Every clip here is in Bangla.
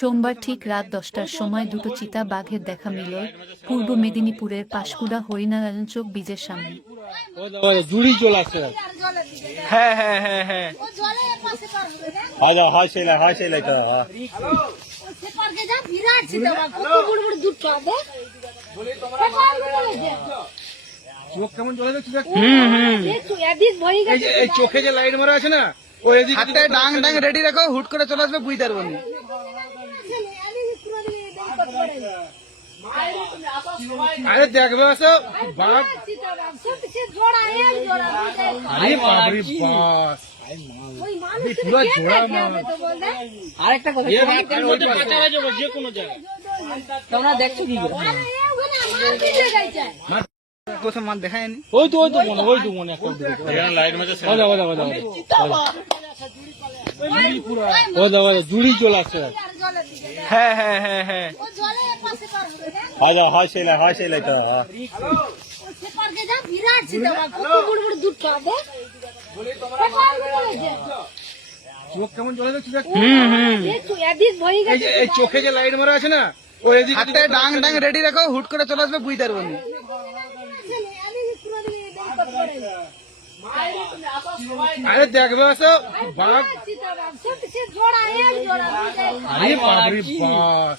সোমবার ঠিক রাত দশটার সময় দুটো চিতা বাঘের দেখা মিল পূর্ব মেদিনীপুরের পাশকুড়া হরিনারায়ণ চোক বীজের সামনে চোখে যে লাইট মারা আছে না ও ডাং ডাং রেডি রাখো হুট করে চলে আসবে বুঝতে পারবো না আরে দেখবে তোমরা দেখছো কি মান দেখায় জুড়ি চলে আসছে হ্যাঁ হ্যাঁ হ্যাঁ হ্যাঁ हाँ हाँ शैला हाँ शैला का हाँ सिपार के जा विराज जी दवा को बुड़ बुड़ दूध का दे सिपार को बोले जा चोक कैमोन जोड़े तो चुजा हम्म हम्म ये तो यदि भाई का ये चोखे के लाइट मरा आज ना ओ यदि हाथे डांग डांग रेडी रखो हुट करे चला इसमें बुई दर बनी अरे देख बे बस बाप अरे बाप रे बाप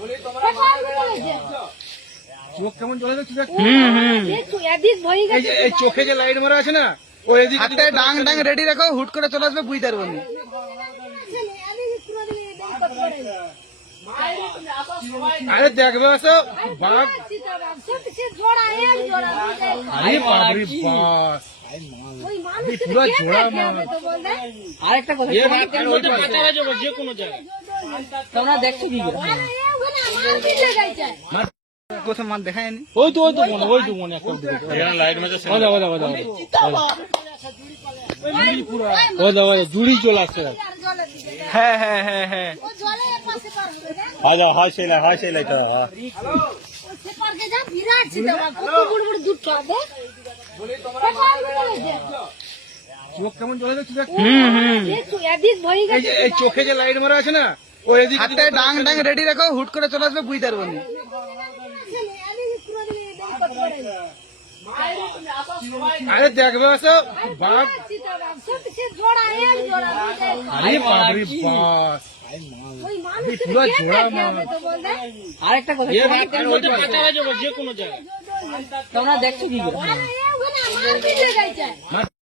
বলি তোমরা কেমন চলে যাচ্ছো জোক কেমন চলে যাচ্ছে হ্যাঁ হ্যাঁ এই তুই আদিছ বই এসে এই চকেগে লাইন মারা আছে না ওই আদি হাতে ড্যাং ড্যাং রেডি রাখো হুট করে চালাস না বুইদারবনি আমি নি আমি হুকরা দিই ড্যাং কাট করে আরে দেখবে আছো বড় সব কিছু ঘোড়া এক জোড়া ভাই পাস ওই মানু পুরো জোড়া তো বল না আরেকটা কথা এই বাচ্চা ওই তো পাছে যাবে যে কোন জায়গা তোমরা দেখছ কি মিছে লাগাইছ। মা কোসো মন দেখা নি। ওই তো ওই তো বোনে ওই তো মোনে কর। এর লাইনে তো শব্দ আওয়াজ আওয়াজ। চিতা বা। ওই মরিপুরা। ও দাওয়া জুড়ি জল আছে। হ্যাঁ হ্যাঁ হ্যাঁ হ্যাঁ। ও জ্বলে পাশে পাশে। आजा আয় শৈলে আয় শৈলে তো। ও সে পারকে যা বিরাচি দাওয়া কোত বড় বড় দুধ কর দে। বলে তোমার চলে গেছে। যো কেমন জ্বলে দিছিস। হুম হুম। এ তুই আদি ভয়গা। এই চকেতে লাইট মারা আছে না। হাতে ডাং ডাং রেডি রাখো হুট করে চলে আসবে বুঝতে পারবো না আরে দেখবে তোমরা দেখছো কি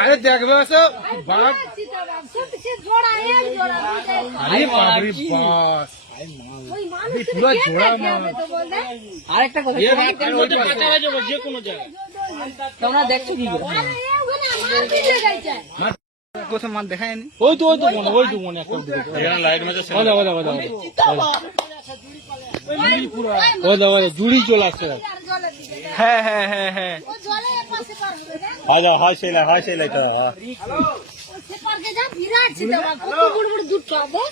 আরে দেখবে তোমরা দেখছো কি জুড়ি চলে আসছে চলে হে হে হে ও চলে এ পাশে পার করে না आजा হাই শৈলে হাই শৈলে তো ও সে পারকে যা বিরাট চিটাবা কো কোড়ড়ড় দূর যাবে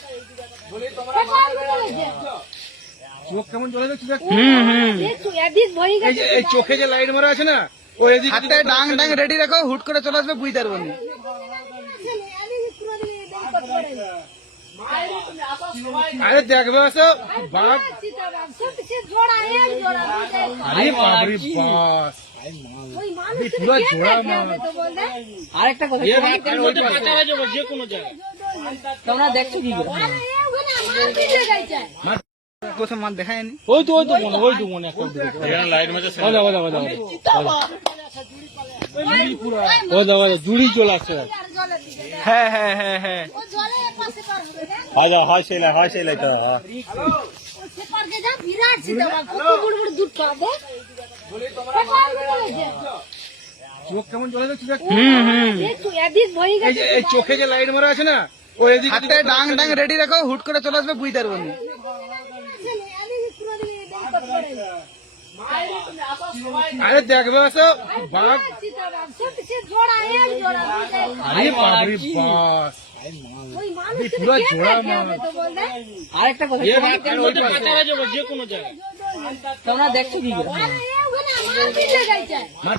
চলে তোমরা চলে গেছো চোক কেমন চলে যাচ্ছে হুম হুম এই তুই আদি বয়েগা এই চোকের যে লাইট মারা আছে না ওই এই হাতে ড্যাং ড্যাং রেডি রাখো হুট করে চলে আসবে বুইদারবনি আরে দেখবে তোমরা দেখছো কি জুড়ি চলে আসছে হ্যাঁ হ্যাঁ হ্যাঁ হ্যাঁ हाँ हाँ शेला हाँ शेला इतना हाँ सिपार के जा विराट सिंह दवा को बुड़ बुड़ दूध पागो चौक कमान जोड़े तो चुका हम्म हम्म ये अधिक भाई का ये चौके के लाइट मरा चुना ओ ये अब तेरे डांग डांग रेडी रखो हुट करे चला इसमें बुई दर बनी अरे देख बस बाप अरे बाप তোমরা দেখছো কি